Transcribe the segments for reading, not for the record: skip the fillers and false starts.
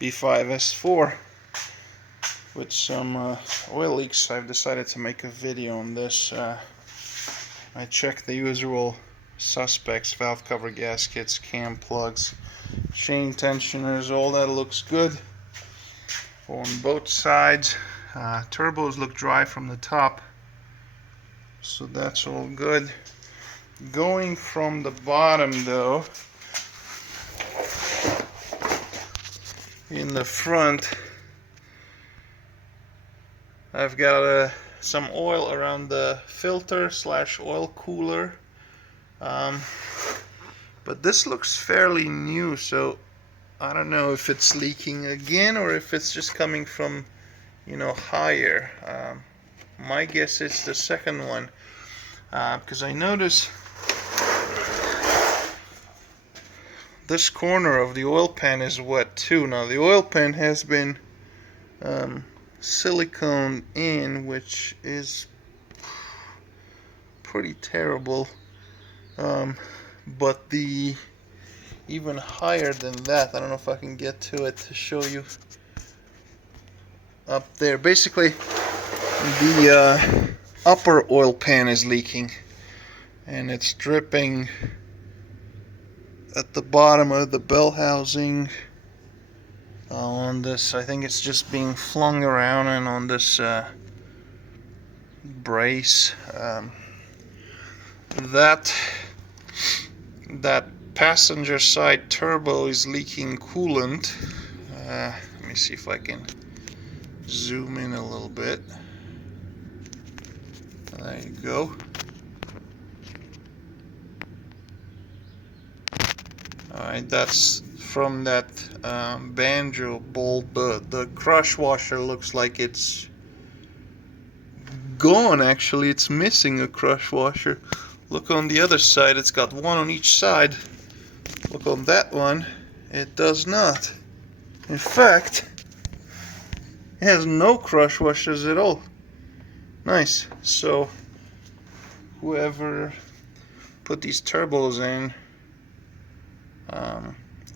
B5S4 with some oil leaks. I've decided to make a video on this. I checked the usual suspects: valve cover gaskets, cam plugs, chain tensioners, all that looks good on both sides. Turbos look dry from the top, so that's all good. Going from the bottom though, in the front I've got some oil around the filter / oil cooler, but this looks fairly new, so I don't know if it's leaking again or if it's just coming from, higher. My guess is the second one, because I notice this corner of the oil pan is wet too. Now the oil pan has been silicone in, which is pretty terrible, but the even higher than that, I don't know if I can get to it to show you up there. Basically the upper oil pan is leaking and it's dripping at the bottom of the bell housing, on this, I think it's just being flung around, and on this brace. That passenger side turbo is leaking coolant. Let me see if I can zoom in a little bit. There you go. Alright, that's from that banjo bolt. The crush washer looks like it's gone. Actually, it's missing a crush washer. Look on the other side, it's got one on each side. Look on that one, it does not. In fact, it has no crush washers at all. Nice. So whoever put these turbos in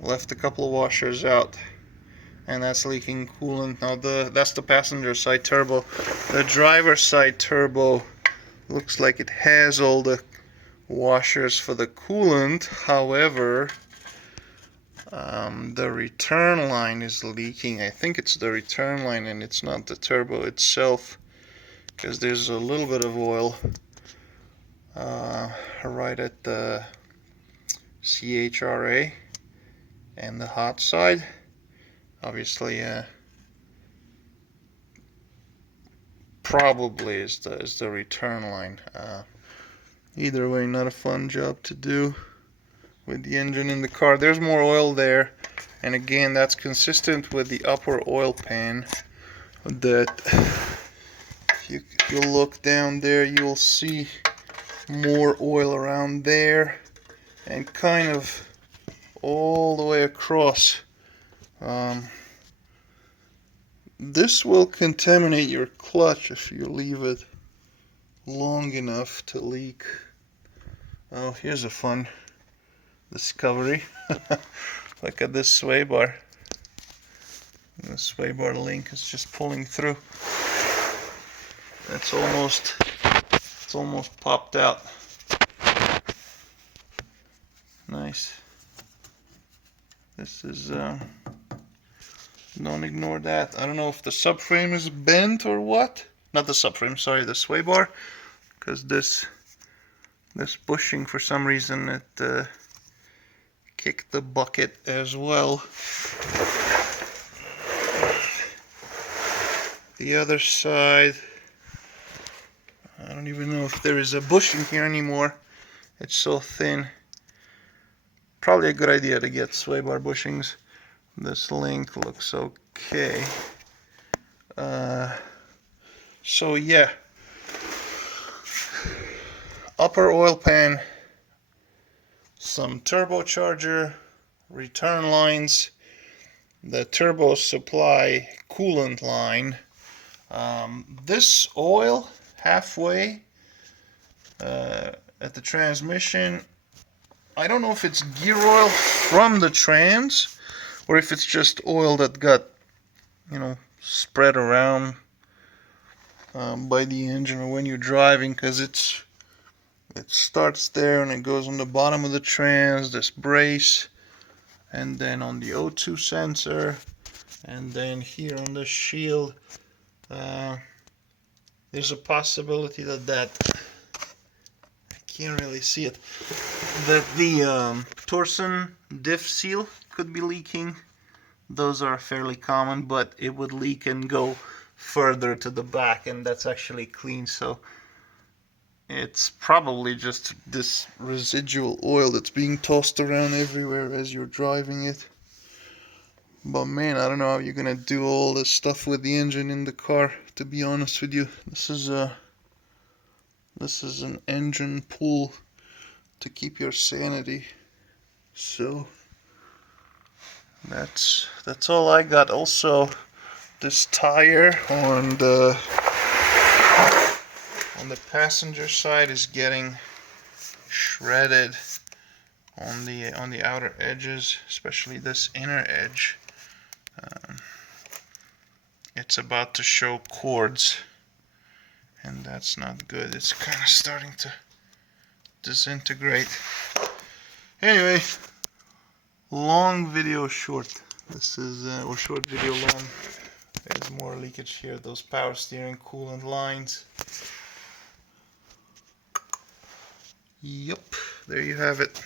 left a couple of washers out, and that's leaking coolant. Now that's the passenger side turbo. The driver side turbo looks like it has all the washers for the coolant. However, the return line is leaking. I think it's the return line and it's not the turbo itself, because there's a little bit of oil right at the CHRA and the hot side. Obviously, probably is the return line. Either way, not a fun job to do with the engine in the car. There's more oil there, and again, that's consistent with the upper oil pan. That if you look down there, you'll see more oil around there, and kind of all the way across. This will contaminate your clutch if you leave it long enough to leak. Oh, here's a fun discovery. Look at this sway bar. The sway bar link is just pulling through. It's almost popped out. Nice. This is don't ignore that. I don't know if the subframe is bent or what. Not the subframe, sorry, the sway bar, because this bushing, for some reason, it kicked the bucket as well. The other side, I don't even know if there is a bushing here anymore. It's so thin. Probably a good idea to get sway bar bushings. This link looks okay. So yeah, upper oil pan, some turbocharger, return lines, the turbo supply coolant line. This oil halfway at the transmission, I don't know if it's gear oil from the trans or if it's just oil that got, you know, spread around by the engine or when you're driving, because it starts there and it goes on the bottom of the trans, this brace, and then on the O2 sensor, and then here on the shield. There's a possibility that I can't really see it, that the torsion diff seal could be leaking. Those are fairly common, but it would leak and go further to the back, and that's actually clean, so it's probably just this residual oil that's being tossed around everywhere as you're driving it. But man, I don't know how you're gonna do all this stuff with the engine in the car, to be honest with you. This is an engine pull to keep your sanity. So that's all I got. Also, this tire on the passenger side is getting shredded on the outer edges, especially this inner edge. It's about to show cords, and that's not good. It's kind of starting to disintegrate. Anyway, long video short. This is or short video long. There's more leakage here. Those power steering coolant lines. Yep, there you have it.